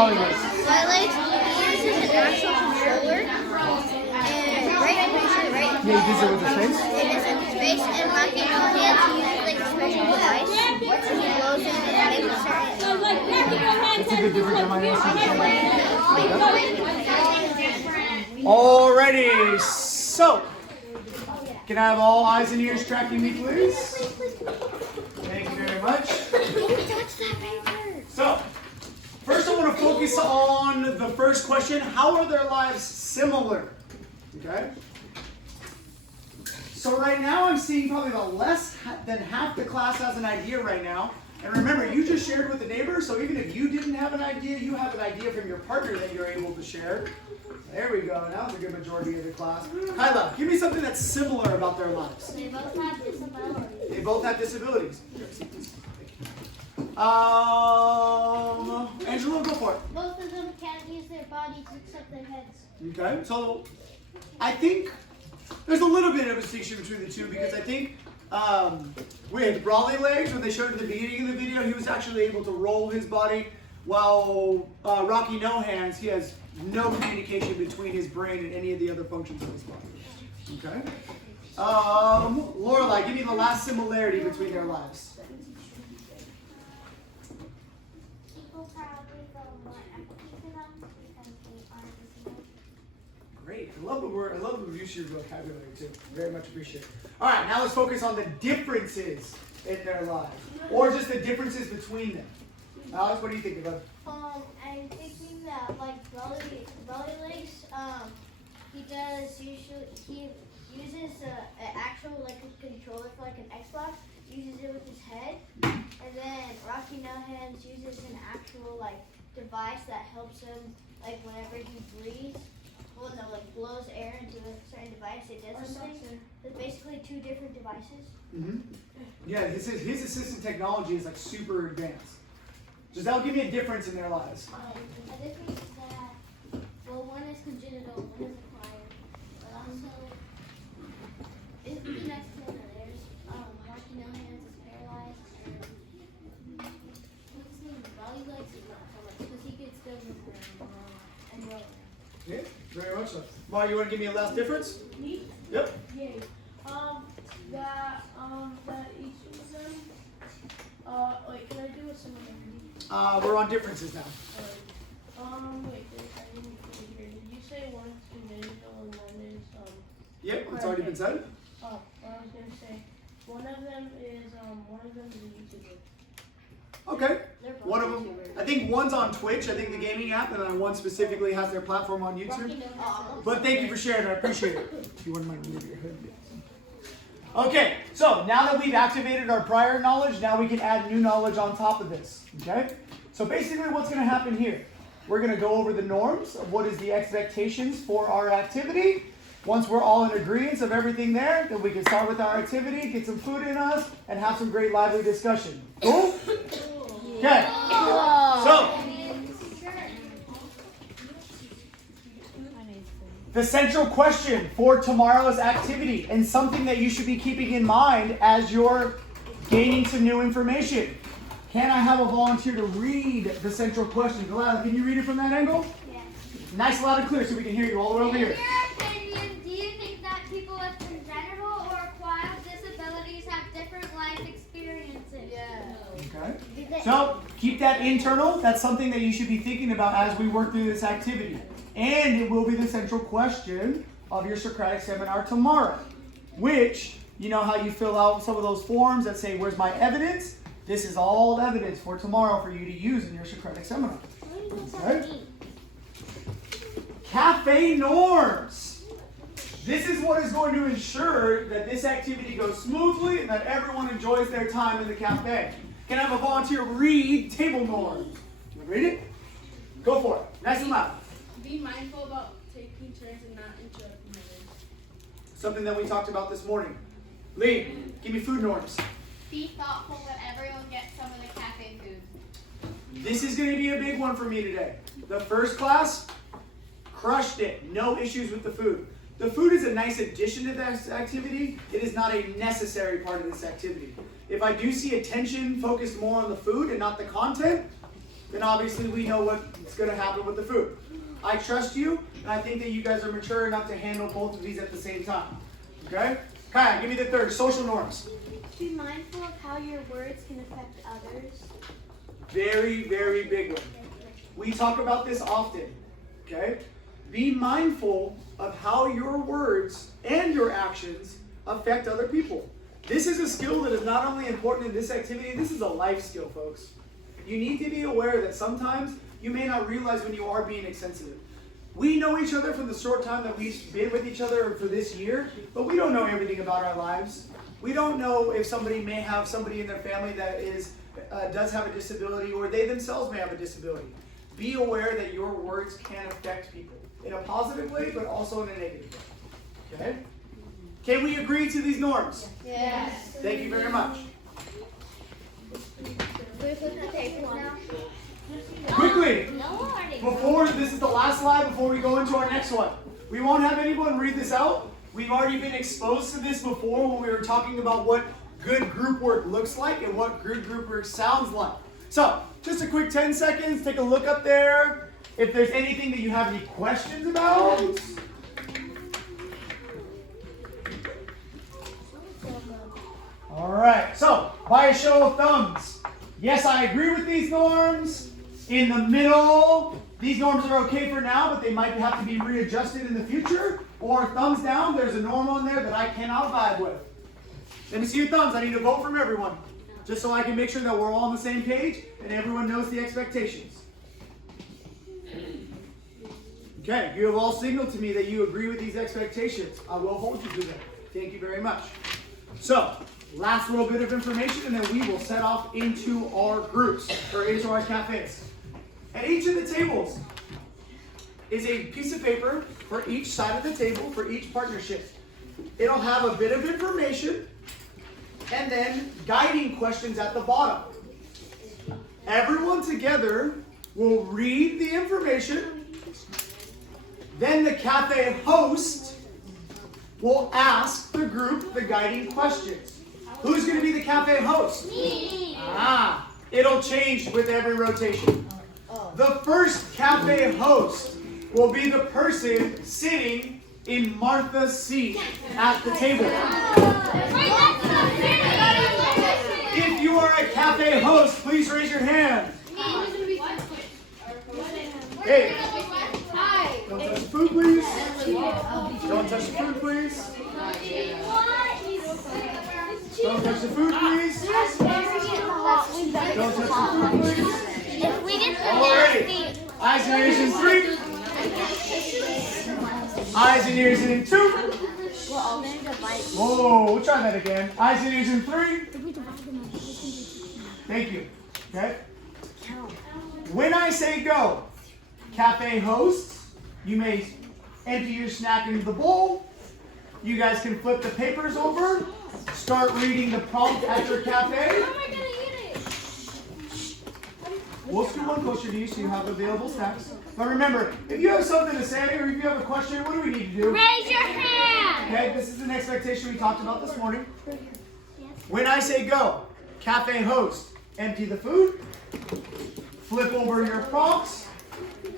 Brawley Legs? Brawley Legs, he uses an actual controller, and right, I'm pretty sure, right? Yeah, he does it with his face? It is in his face, and Rocky No Hands, he uses like a special device, which he blows in and makes a certain... That's a good difference. I might have seen. Like, Alrighty, so can I have all eyes and ears tracking me, please? Thank you very much. So, first I want to focus on the first question. How are their lives similar? Okay. So right now I'm seeing probably the less than half the class has an idea right now. And remember, you just shared with the neighbor, so even if you didn't have an idea, you have an idea from your partner that you're able to share. There we go. Now it's a good majority of the class. Kyla, give me something that's similar about their lives. They both have disabilities. They both have disabilities. Angela, go for it. Both of them can't use their bodies except their heads. Okay, so I think there's a little bit of a distinction between the two because I think with Brawley Legs, when they showed at the beginning of the video, he was actually able to roll his body, while Rocky No Hands, he has no communication between his brain and any of the other functions of his body. Okay. Lorelai, give me the last similarity between their lives. People probably feel more empathy for them because they are disabled. Great. I love the word. I love the use of your vocabulary too. Very much appreciate it. All right, now let's focus on the differences in their lives, or just the differences between them. Alex, what do you think about it? I'm thinking that like Brawley Legs, he uses an actual like a controller for like an Xbox, uses it with his head, and then Rocky No Hands uses an actual like device that helps him like whenever he breathes. Well, no, like blows air into a certain device, it does something. It's basically two different devices. Mm-hmm. Yeah, his assistive technology is like super advanced. Giselle, give me a difference in their lives. A difference is that, well, one is congenital, one is acquired, but also, it's the next to there's Rocky No Hands is paralyzed, and what's his name? Brawley Legs is not so much, because he could still move around and roll around. Yeah, very much so. Ma, you want to give me a last difference? Me? Yep. Yay. That each of them, wait, can I do a similarity? We're on differences now. Wait, I didn't really hear. Did you say one is congenital and one is, Yep, it's already been said. Oh, I was gonna say, one of them is a YouTuber. Okay. One of them, I think one's on Twitch, I think the gaming app, and then one specifically has their platform on YouTube. But thank you for sharing, I appreciate it. If you wouldn't mind moving your hood. Okay, so now that we've activated our prior knowledge, now we can add new knowledge on top of this. Okay? So basically what's going to happen here, we're going to go over the norms of what is the expectations for our activity. Once we're all in agreement of everything there, then we can start with our activity, get some food in us, and have some great lively discussion. Cool? Okay. So, the central question for tomorrow's activity, and something that you should be keeping in mind as you're gaining some new information. Can I have a volunteer to read the central question? Delilah, can you read it from that angle? Yes. Nice, loud, and clear so we can hear you all the way over here. In your opinion, do you think that people with congenital or acquired disabilities have different life experiences? Yeah. Okay. So, keep that internal. That's something that you should be thinking about as we work through this activity. And it will be the central question of your Socratic seminar tomorrow, which, you know how you fill out some of those forms that say, where's my evidence? This is all evidence for tomorrow for you to use in your Socratic seminar. Okay? Cafe norms. This is what is going to ensure that this activity goes smoothly and that everyone enjoys their time in the cafe. Can I have a volunteer read table norms? You read it? Go for it. Nice and loud. Be mindful about taking turns and not interrupting others. Something that we talked about this morning. Lee, give me food norms. Be thoughtful when everyone gets some of the cafe food. This is going to be a big one for me today. The first class, crushed it. No issues with the food. The food is a nice addition to this activity. It is not a necessary part of this activity. If I do see attention focused more on the food and not the content, then obviously we know what's going to happen with the food. I trust you, and I think that you guys are mature enough to handle both of these at the same time. Okay? Kaya, give me the third, social norms. Be mindful of how your words can affect others. Very, very big one. We talk about this often. Okay? Be mindful of how your words and your actions affect other people. This is a skill that is not only important in this activity, this is a life skill, folks. You need to be aware that sometimes you may not realize when you are being insensitive. We know each other from the short time that we've been with each other for this year, but we don't know everything about our lives. We don't know if somebody may have somebody in their family that does have a disability, or they themselves may have a disability. Be aware that your words can affect people in a positive way, but also in a negative way. Okay? Can we agree to these norms? Yes. Thank you very much. Quickly, before this is the last slide before we go into our next one. We won't have anyone read this out. We've already been exposed to this before when we were talking about what good group work looks like and what good group work sounds like. So, just a quick 10 seconds, take a look up there. If there's anything that you have any questions about. Alright, so by a show of thumbs, yes, I agree with these norms. In the middle, these norms are okay for now, but they might have to be readjusted in the future. Or thumbs down, there's a norm on there that I cannot vibe with. Let me see your thumbs. I need a vote from everyone, just so I can make sure that we're all on the same page and everyone knows the expectations. Okay, you have all signaled to me that you agree with these expectations. I will hold you to them. Thank you very much. So, last little bit of information, and then we will set off into our groups, or into our cafes. At each of the tables is a piece of paper for each side of the table, for each partnership. It'll have a bit of information, and then guiding questions at the bottom. Everyone together will read the information. Then the cafe host will ask the group the guiding questions. Who's going to be the cafe host? Me. It'll change with every rotation. The first cafe host will be the person sitting in Martha's seat at the table. If you are a cafe host, please raise your hand. Hey, don't touch the food, please. Don't touch the food, please. Don't touch the food, please. Don't touch the food, please. If we get Alrighty. Eyes and ears in 3. Eyes and ears in 2. Whoa, we'll try that again. Eyes and ears in 3. Thank you. Okay. When I say go, cafe hosts, you may empty your snack into the bowl. You guys can flip the papers over. Start reading the prompt at your cafe. We'll scoot one closer to you so you have available snacks. But remember, if you have something to say or if you have a question, what do we need to do? Raise your hand. Okay, this is an expectation we talked about this morning. When I say go, cafe host, empty the food, flip over your prompts,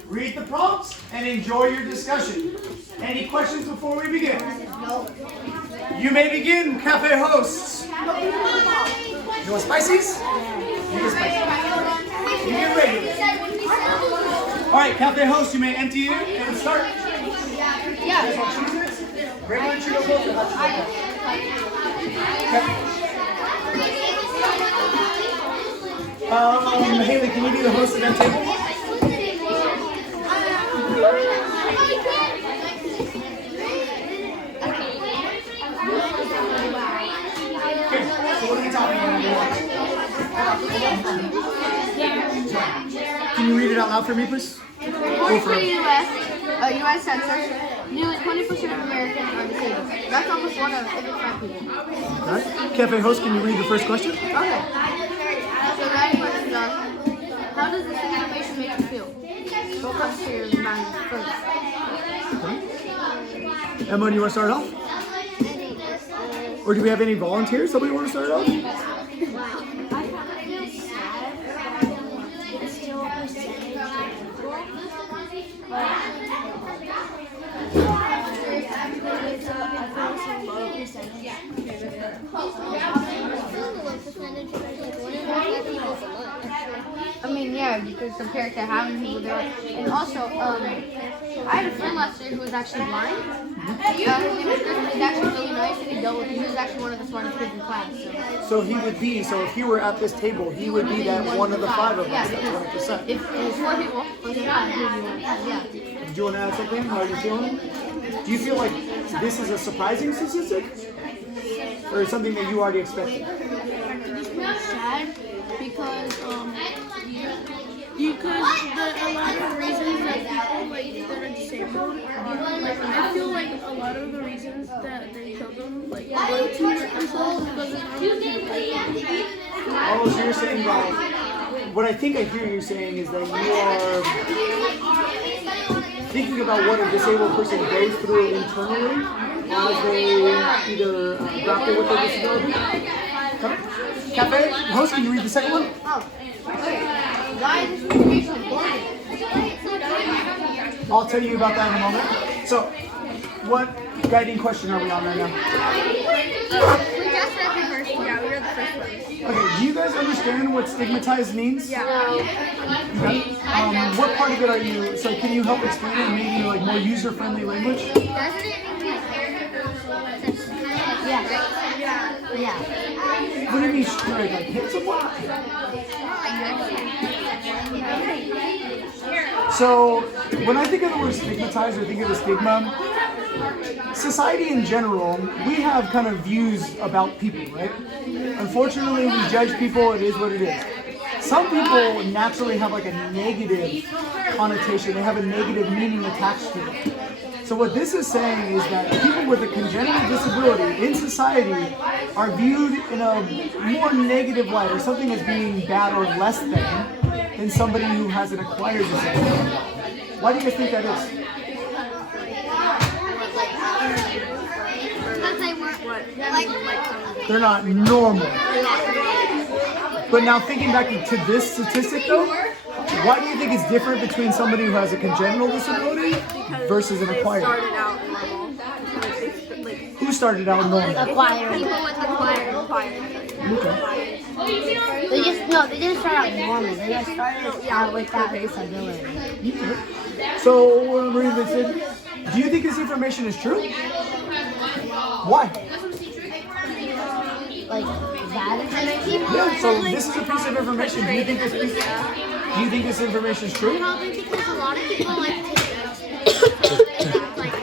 read the prompts, and enjoy your discussion. Any questions before we begin? No. You may begin, cafe hosts. You want spices? You get spicy. You get regular. All right, cafe host, you may empty it and start. Yeah. You guys want Cheez-Its? Regular Cheeto Puffs or hot Cheeto Puffs? Okay. Haley, can you be the host of that table? Okay, so what are we talking about? Can you read it out loud for me, please? According to the U.S. Census, nearly 20% of Americans are disabled. That's almost one of every 5 people. All right. Cafe host, can you read the first question? Okay. So that questions are, how does this information make you feel? What comes to your mind first? Okay. Emma, do you want to start off? Or do we have any volunteers? Somebody want to start off? I feel sad, but still actual percentage I mean, yeah, because compared to how many people there are. And also, I had a friend last year who was actually blind. His name was Chris. He's actually really nice, and he was actually one of the smartest kids in class. So he would be, so if he were at this table, he would be that one of the 5 of us, Yeah, that's 100%. if there's 4 people, yeah. Did you want to add something? How are you feeling? Do you feel like this is a surprising statistic? Or something that you already expected? Sad because a lot of reasons that people like that are disabled like I feel like a lot of the reasons that they kill them like go to hurt themselves because Oh, so you're saying that, what I think I hear you saying is that you are thinking about what a disabled person goes through internally as they either grapple with their disability. Huh? Cafe, host, can you read the second one? Oh, okay. Why is this information important? I'll tell you about that in a moment. So, what guiding question are we on right now? We just read the first one. Yeah, we read the first one. Okay, do you guys understand what stigmatized means? Yeah. Okay. What part of it are you, so can you help explain it in maybe like more user-friendly language? Doesn't it mean yeah. What do you mean straight? Like hit someone? So, when I think of the word stigmatized or think of the stigma, society in general, we have kind of views about people, right? Unfortunately, we judge people, it is what it is. Some people naturally have like a negative connotation, they have a negative meaning attached to it. So what this is saying is that people with a congenital disability in society are viewed in a more negative light, or something as being bad or less than somebody who has an acquired disability. Why do you guys think that is? Because they weren't They're not normal. But now thinking back to this statistic though, why do you think it's different between somebody who has a congenital disability versus an acquired? Started out normal. Who started out normal? acquired. People with acquired. Okay. They didn't start out normal. They just started out with that disability. So, Marie Vincent, do you think this information is true? Why? Like that information? Yeah, so this is a piece of information. Do you think this information is true? Probably because a lot of people like to like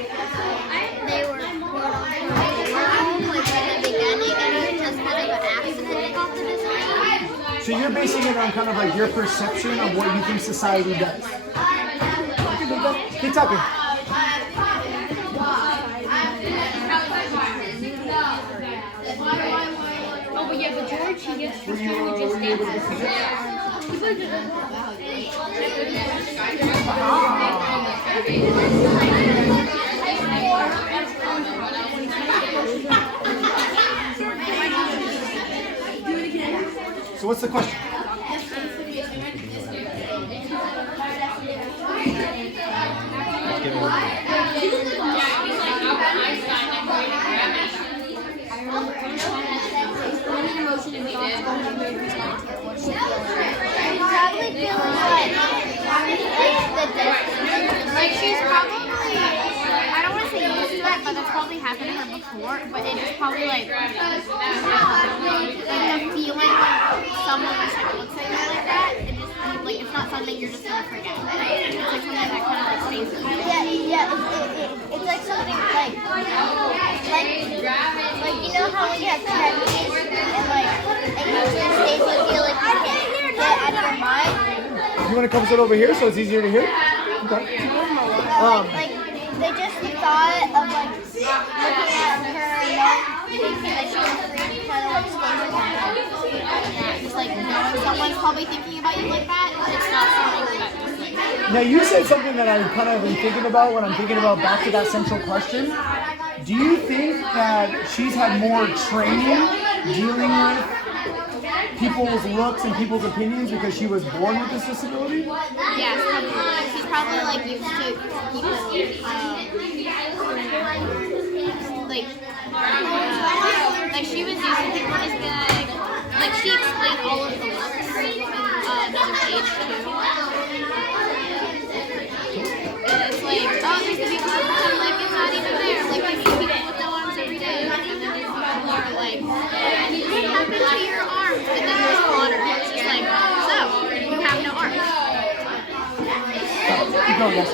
they were home like in the beginning and it was just kind of an accident they got the disability. So you're basing it on kind of like your perception of what you think society does. Keep talking. oh but yeah but George he gets Were you able to see So what's the question? Probably feeling Like she's probably, I don't want to say used to that, but that's probably happened to her before. But it's just probably like the feeling when someone just like looks at you like that. It just like it's not something you're just gonna forget. It's like something that kind of like stays with you. it's like something like you know how when you have cavities and it just stays with you like you can't get out of your mind. You want to come sit over here so it's easier to hear? Okay. Like they just thought of like looking at her and thinking that she was free kind of like stays with her. Yeah, just like knowing someone's probably thinking about you like that. It's not something that just like. Now you said something that I've kind of been thinking about when I'm thinking about back to that central question. Do you think that she's had more training dealing with people's looks and people's opinions because she was born with this disability? Yes, probably. She's probably like used to people like she was used to people just being like she explained all of the looks on another page too. And it's like, oh, there's the people who pretend like it's not even there. Like I see people with no arms every day. And then there's people who are like, what happened to your arms? And then there's Connor. It's just like, so, you have no arms. Keep going, guys.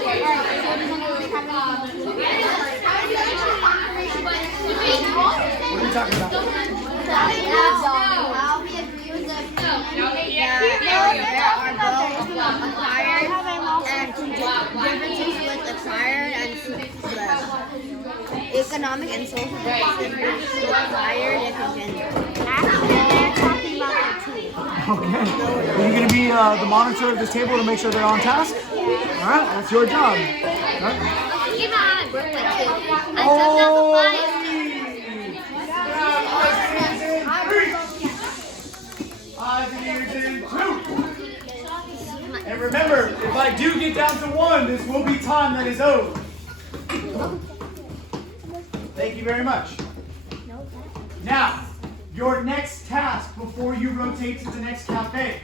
What are you talking about? How we agree with the there are both acquired and differences with acquired and the economic and social differences between acquired and congenital. Actually, they're talking about that too. Okay. Are you going to be the monitor of this table to make sure they're on task? All right, that's your job. All right. You know how I work like too. Oh, and remember, if I do get down to 1, this will be time that is owed. Thank you very much. Now, your next task before you rotate to the next cafe.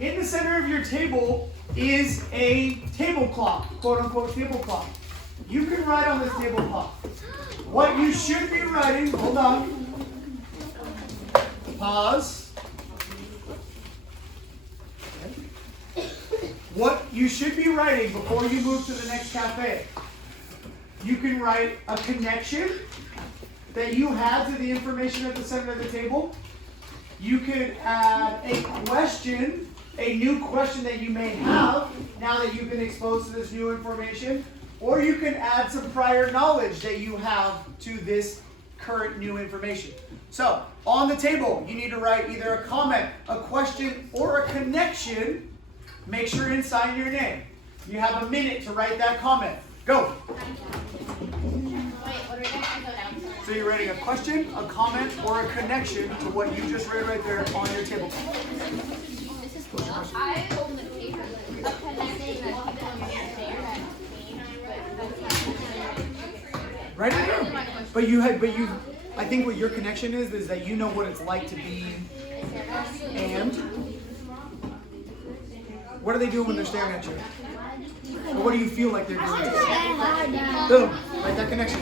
In the center of your table is a tablecloth, quote unquote tablecloth. You can write on this tablecloth. What you should be writing, hold on. Pause. What you should be writing before you move to the next cafe. You can write a connection that you had to the information at the center of the table. You could add a question, a new question that you may have now that you've been exposed to this new information. Or you can add some prior knowledge that you have to this current new information. So, on the table, you need to write either a comment, a question, or a connection. Make sure and sign your name. You have a minute to write that comment. Go. So you're writing a question, a comment, or a connection to what you just read right there on your table. Write it down. I think what your connection is that you know what it's like to be, and what are they doing when they're staring at you? Or what do you feel like they're doing? Boom. Write that connection.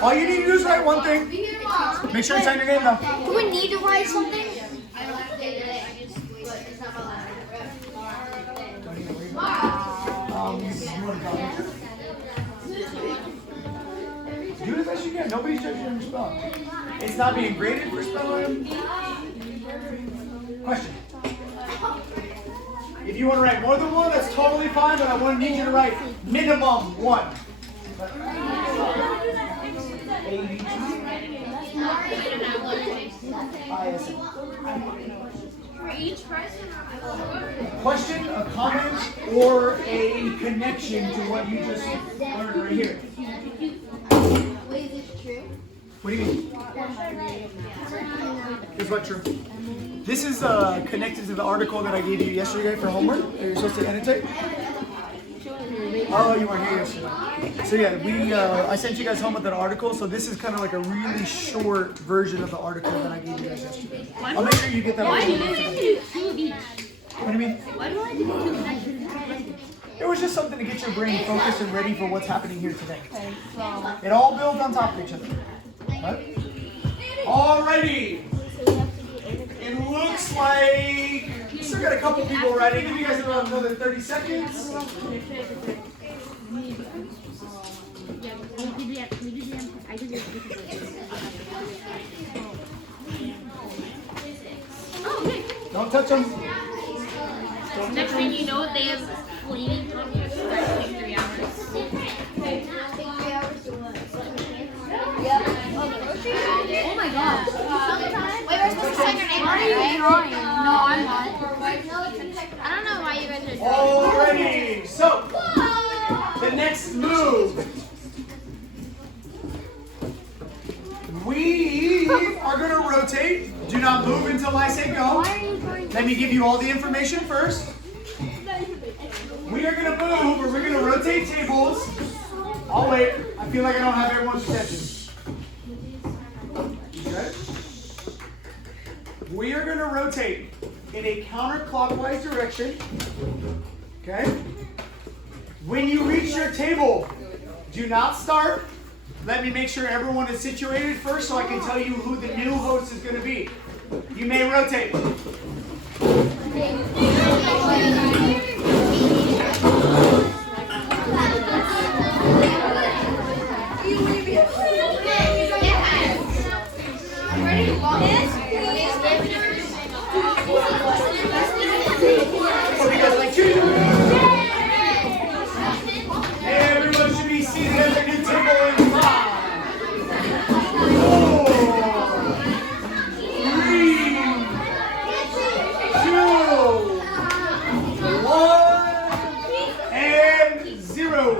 All you need to do is write one thing. Make sure you sign your name though. Do we need to write something? Do the best you can. Nobody's judging your spell. It's not being graded for spelling. Question. If you want to write more than one, that's totally fine, but I want to need you to write minimum 1. Question, a comment, or a connection to what you just learned right here. Wait, is this true? What do you mean? Is what true? This is connected to the article that I gave you yesterday for homework that you're supposed to annotate. Oh, you weren't here yesterday. So yeah, I sent you guys home with that article. So this is kind of like a really short version of the article that I gave you guys yesterday. I'll make sure you get that. Why do you do 2 of each? What do you mean? Why do I do 2 of each? It was just something to get your brain focused and ready for what's happening here today. It all builds on top of each other. Right? Alrighty. It looks like we still got a couple people writing. Give you guys about another 30 seconds. Don't touch them. Next thing you know, they have flaming contests that take 3 hours. Oh my gosh. Wait, we're supposed to sign your name, right? No, I'm not. I don't know why you guys are doing Alrighty. So, the next move. We are going to rotate not move until I say go. Let me give you all the information first. We are going to move, or we're going to rotate tables. I'll wait. I feel like I don't have everyone's attention. Okay? We are going to rotate in a counterclockwise direction. Okay? When you reach your table, do not start. Let me make sure everyone is situated first so I can tell you who the new host is going to be. You may rotate. Everyone should be seated at their new table in 5, 4, 3, 2, 1, and 0.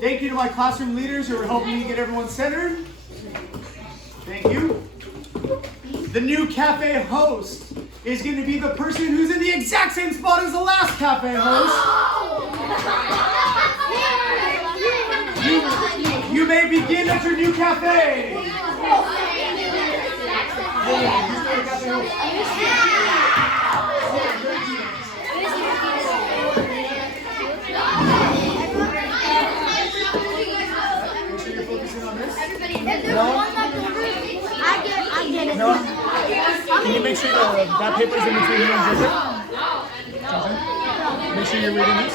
Thank you to my classroom leaders who are helping me get everyone centered. Thank you. The new cafe host is going to be the person who's in the exact same spot as the last cafe host. You may begin at your new cafe. Make sure you're focusing on this. I get it. No? Can you make sure that paper's in between you and Jacob? Okay. Make sure you're reading this.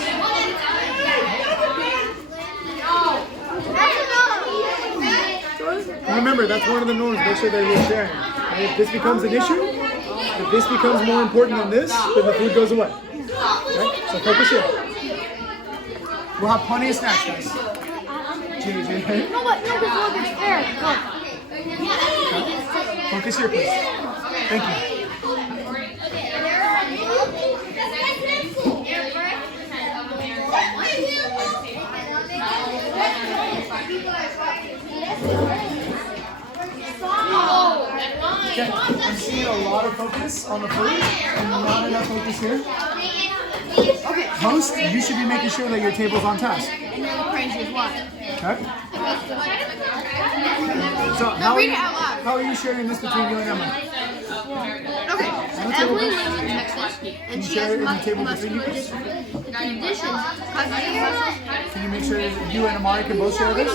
Remember, that's one of the norms. Make sure that you're sharing. And if this becomes an issue, if this becomes more important than this, then the food goes away. Okay? So focus here. We'll have plenty of snacks, guys. JJ. No, but no, because it's fair. Go. Focus here, please. Thank you. Okay, I'm seeing a lot of focus on the food and not enough focus here. Okay. Host, you should be making sure that your table's on task. And you're crazy as well. Okay? So how are you sharing this between you and Emma? Okay, Emily lives in Texas, and she has muscular dystrophy. The condition causes muscle. Can you make sure that you and Amari can both share this?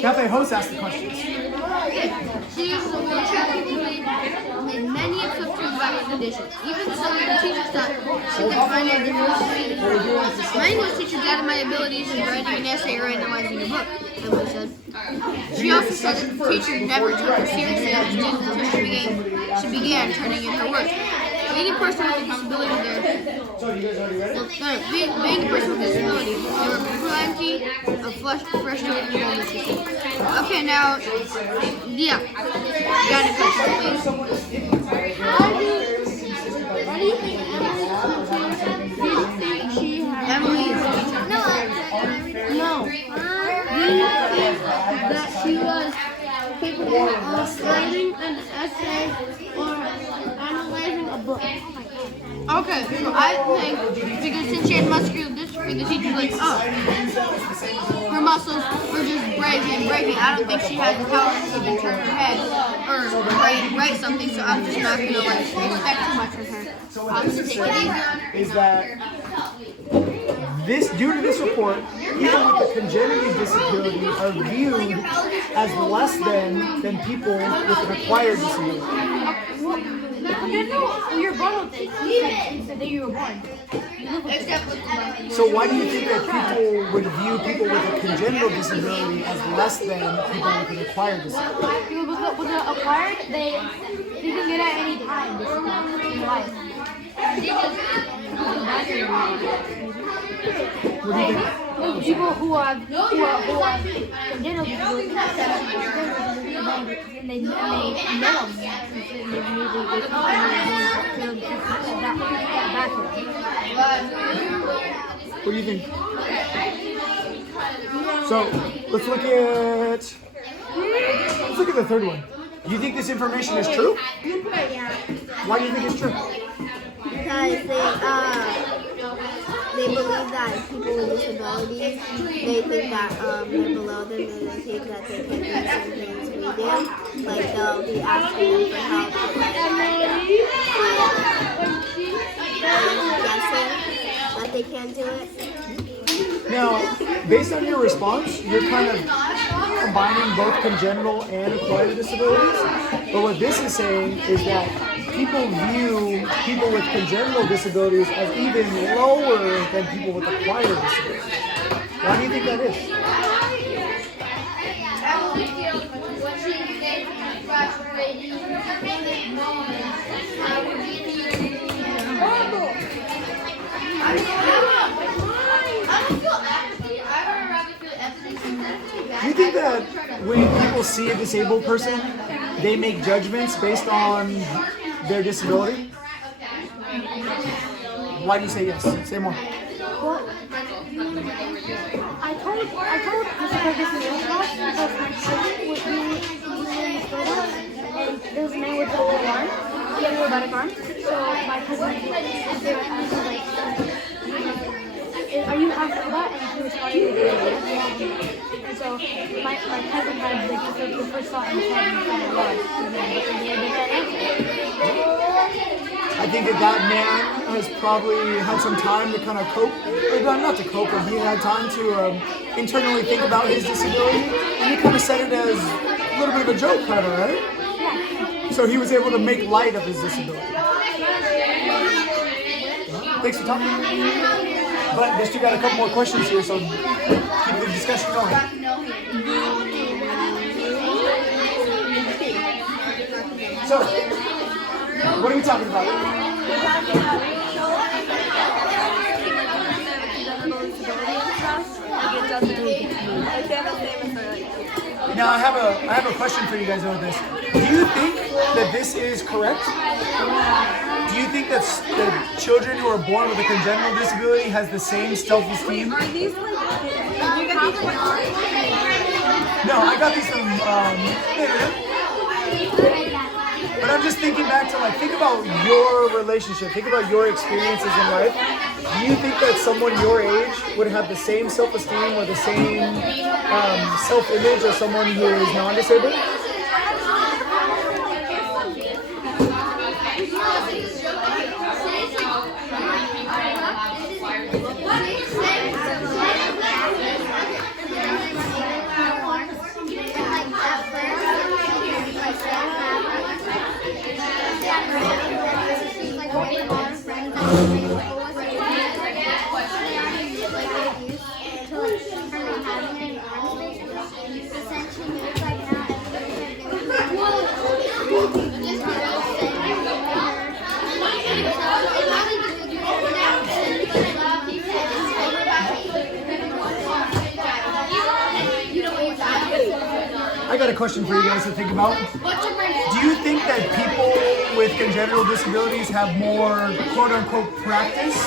Cafe host asked the questions. She uses a wheelchair frequently, and many of her back conditions. Even so, the teacher thought she could find a difference. My English teacher doubted my abilities in writing an essay or analyzing a book, Emily said. She also said that the teacher never took her seriously as a student until she began turning in her work. Being a person with a disability being a person with a disability, there were plenty of frustrating moments. Okay, now, yeah, got a question, please. Why do you think she has? Emily is No. Do you think that she was capable of writing an essay or analyzing a book? okay, so I think because since she had muscular dystrophy, the teacher's like, oh, her muscles were just breaking. I don't think she has the power to even turn her head or write something. So I'm just not gonna expect too much from her. So what this is saying is that due to this report, people with a congenital disability are viewed as less than people with an acquired disability. You're born with it. It's the day you were born. So why do you think that people would view people with a congenital disability as less than people with an acquired disability? People with the acquired, they can get at any time in life. What do you think? People who have congenital disabilities, and they know them. What do you think? So let's look at the third one. Do you think this information is true? Why do you think it's true? Because they believe that people with disabilities, they think that they're below them, and they think that they can't do the same things we do. Like they'll be asking them for help, guessing that they can't do it. Now, based on your response, you're kind of combining both congenital and acquired disabilities. But what this is saying is that people view people with congenital disabilities as even lower than people with acquired disabilities. Why do you think that is? Do you think that when people see a disabled person, they make judgments based on their disability? Why do you say yes? Say more. Well, I told this disability class because my cousin was really photos, and there was a man with a little arm. He had a robotic arm. So my cousin was like, "Are you after that?" And he responded, "Yes." And so my cousin had like the first thought in his head and said it was. And then they can't answer. I think that man has probably had some time to kind of cope, or not to cope, but he had time to internally think about his disability, and he kind of said it as a little bit of a joke, kind of, right? Yeah. So he was able to make light of his disability. Thanks for talking. But they still got a couple more questions here, so keep the discussion going. So, what are we talking about? Now I have a question for you guys about this. Do you think that this is correct? Do you think that the children who are born with a congenital disability has the same self-esteem? Are these like? You get these from No, I got these from But I'm just thinking back to think about your relationship, think about your experiences in life. Do you think that someone your age would have the same self-esteem or the same self-image as someone who is non-disabled? I got a question for you guys to think about. Do you think that people with congenital disabilities have more quote-unquote practice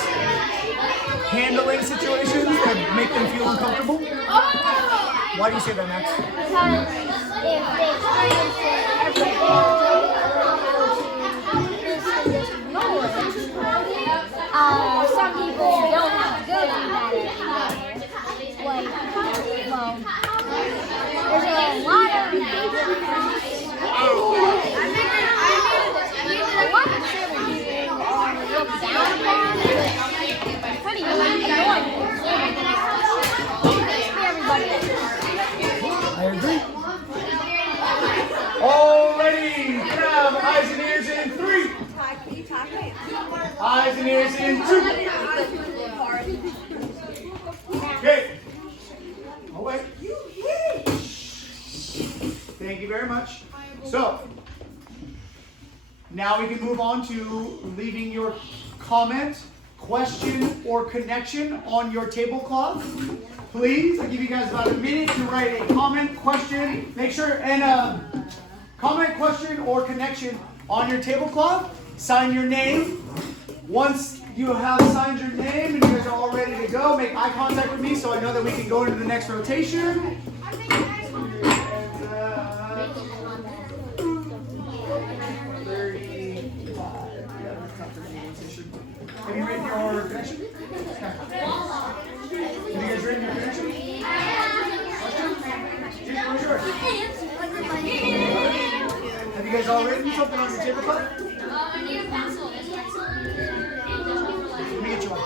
handling situations that make them feel uncomfortable? Why do you say that, Max? Because if they experience it every day, some people don't have to go through that every day. Like, well, there's a lot of children people look down upon, but pretty normal. Everybody else. I agree. Alrighty, can I have eyes and ears in 3? Eyes and ears in 2. Okay. Oh wait. Thank you very much. So, now we can move on to leaving your comment, question, or connection on your tablecloth. Please, I'll give you guys about a minute to write a comment, question, make sure, and comment, question, or connection on your tablecloth. Sign your name. Once you have signed your name and you guys are all ready to go, make eye contact with me so I know that we can go into the next rotation. Have you written your connection? Have you guys written your connection? Have you guys all written something on your table pad? I need a pencil. Let me get you one.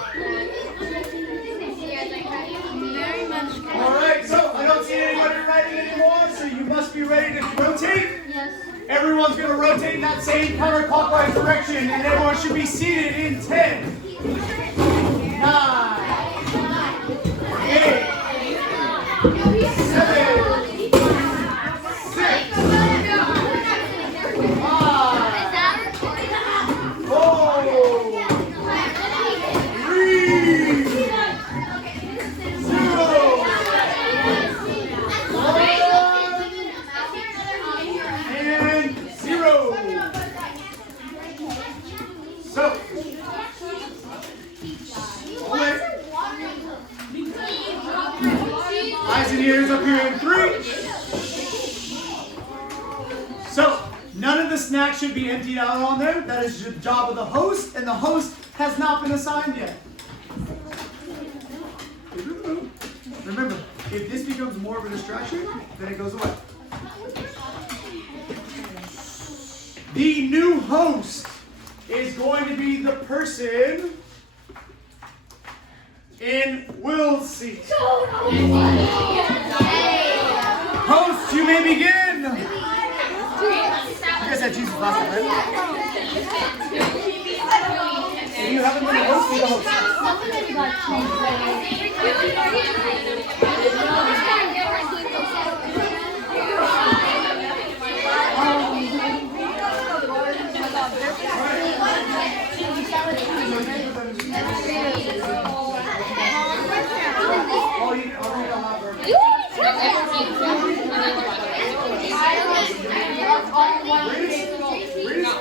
Very much. Alright, so I don't see anybody writing anymore, so you must be ready to rotate. Yes. Everyone's going to rotate in that same counterclockwise direction, and everyone should be seated in 10, 9, 8, 7, 6, 5, 4, 3, 0, 1, and 0. So, eyes and ears up here in 3. So, none of the snacks should be emptied out on there. That is the job of the host, and the host has not been assigned yet. Remember, if this becomes more of a distraction, then it goes away. The new host is going to be the person in Will's seat. Host, you may begin. You guys had Jesus last time, right? If you haven't been a host, be the host.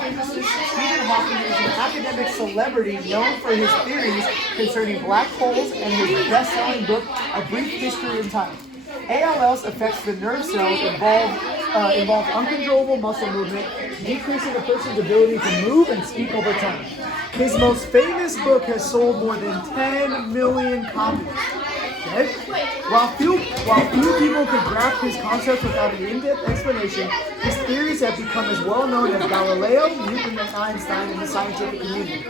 Stephen Hawking is an academic celebrity known for his theories concerning black holes and his best-selling book, A Brief History in Time. ALS affects the nerve cells involve uncontrollable muscle movement, decreasing a person's ability to move and speak over time. His most famous book has sold more than 10 million copies. Okay? While few people could grasp his concepts without an in-depth explanation, his theories have become as well known as Galileo, Newton, and Einstein in the scientific community.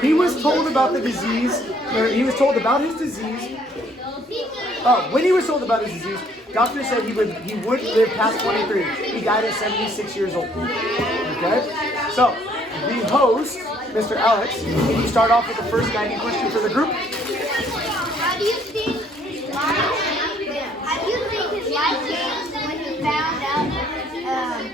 He was told about the disease, or he was told about his disease. When he was told about his disease, doctors said he wouldn't live past 23. He died at 76 years old. Okay? So, the host, Mr. Alex, can you start off with the first guiding question for the group? How do you think his life changed when he found out he had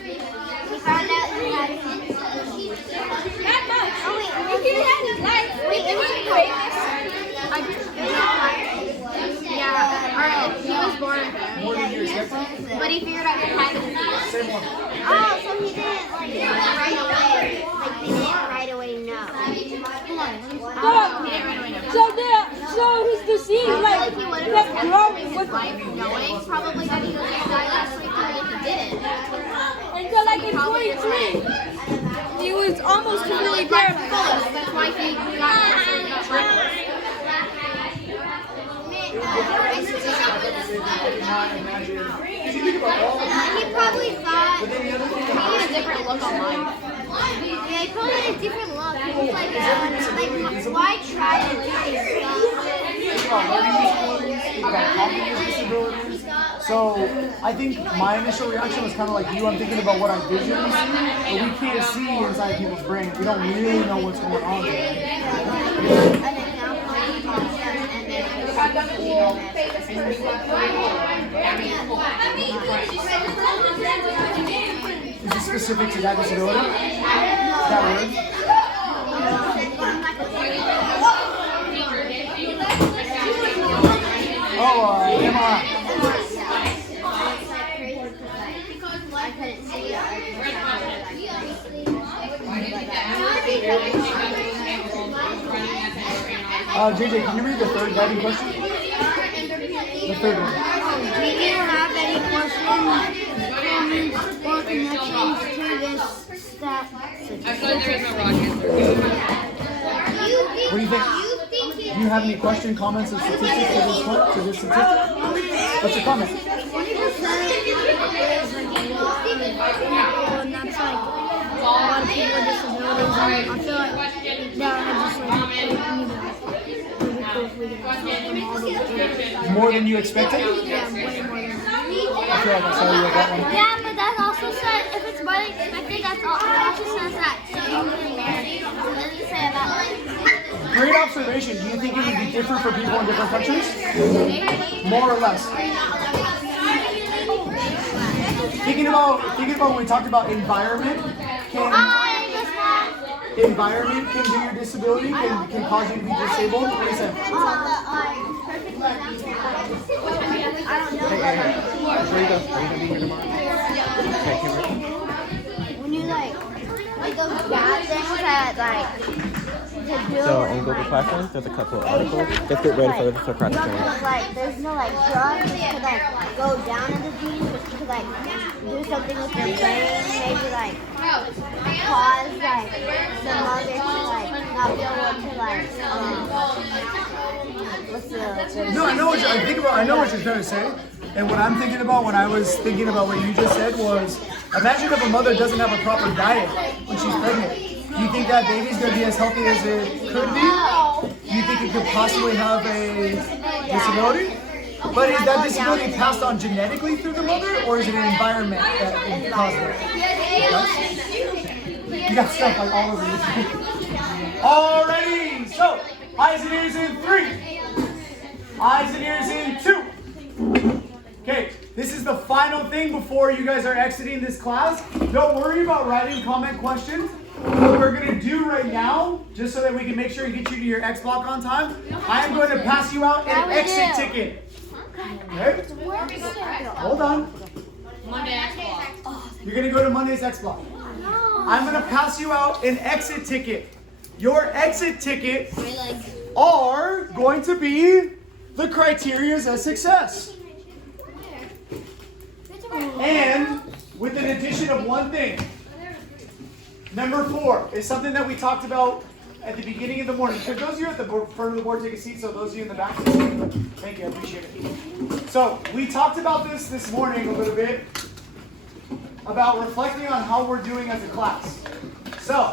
He was born, More than you expected? but he figured out he had it. Same one. Oh, so he didn't right away. Like they didn't right away know. So his disease like He would kept have growing His with life knowing probably that he was going to die last week, and if he didn't. until like in 23. He was almost completely paralyzed. That's why he got He probably thought. a different look on life. Yeah, he probably had a different look. He was like why try to do this stuff? So I think my initial reaction was kind of like you. I'm thinking about what I visually see, but we can't see inside people's brains. We don't really know what's going on there. Is it specific to that disability? That word? MRI. I couldn't see it. JJ, can you read the third guiding question? The third one. Do you have any questions, comments, or connections to this stat? Actually, there is no wrong answer. What do you think? Do you have any question, comments, or statistics to this statistic? What's your comment? 20% is like a lot of people, and that's like a lot of people with disabilities. And I feel like that would just like, you know, it'd be cool if we could have all those kids. More than you expected? Yeah, way more than that. I feel like I saw you with that one. Yeah, but that also says if it's more than expected, that's all, it also says that so you can marry. So what does it say about like? Great observation. Do you think it would be different for people in different countries? More or less? Thinking about when we talked about environment, environment can do your disability, can cause you to be disabled. What do you say? When you like those bad things that like. So, angle the question, there's a couple of articles. Just get ready for the Socratic training. Like, there's no like drugs to like go down in the genes, but you could like do something with your brain, maybe like cause like the mother to like not be able to like what's the No, I know what you're trying to say. And what I'm thinking about when I was thinking about what you just said was, imagine if a mother doesn't have a proper diet when she's pregnant. Do you think that baby's going to be as healthy as it could be? Do you think it could possibly have a disability? But is that disability passed on genetically through the mother, or is it an environment that caused it? Yes? You got stuff like all over you. Alrighty, so eyes and ears in 3. Eyes and ears in 2. Okay, this is the final thing before you guys are exiting this class. Don't worry about writing comment questions. What we're going to do right now, just so that we can make sure we get you to your X block on time, I am going to pass you out an exit ticket. Okay? Hold on. Monday X block. You're going to go to Monday's X block. I'm going to pass you out an exit ticket. Your exit ticket are going to be the criterias of success. And with an addition of one thing. Number 4 is something that we talked about at the beginning of the morning. Could those of you at the front of the board take a seat, so those of you in the back? Thank you, I appreciate it. So we talked about this morning a little bit, about reflecting on how we're doing as a class. So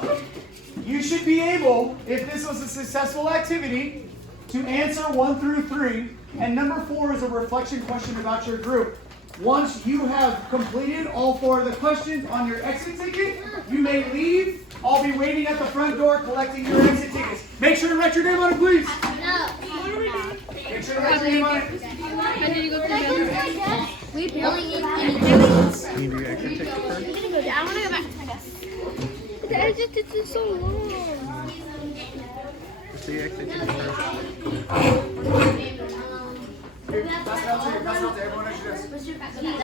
you should be able, if this was a successful activity, to answer 1 through 3. And number 4 is a reflection question about your group. Once you have completed all 4 of the questions on your exit ticket, you may leave. I'll be waiting at the front door collecting your exit tickets. Make sure to write your name on it, please. No. Make sure to write your name on it. We barely eat any. You need your exit ticket first? I want to go back to my desk. The exit ticket is so long. What's your exit ticket first? Pass it out to everyone at your desk.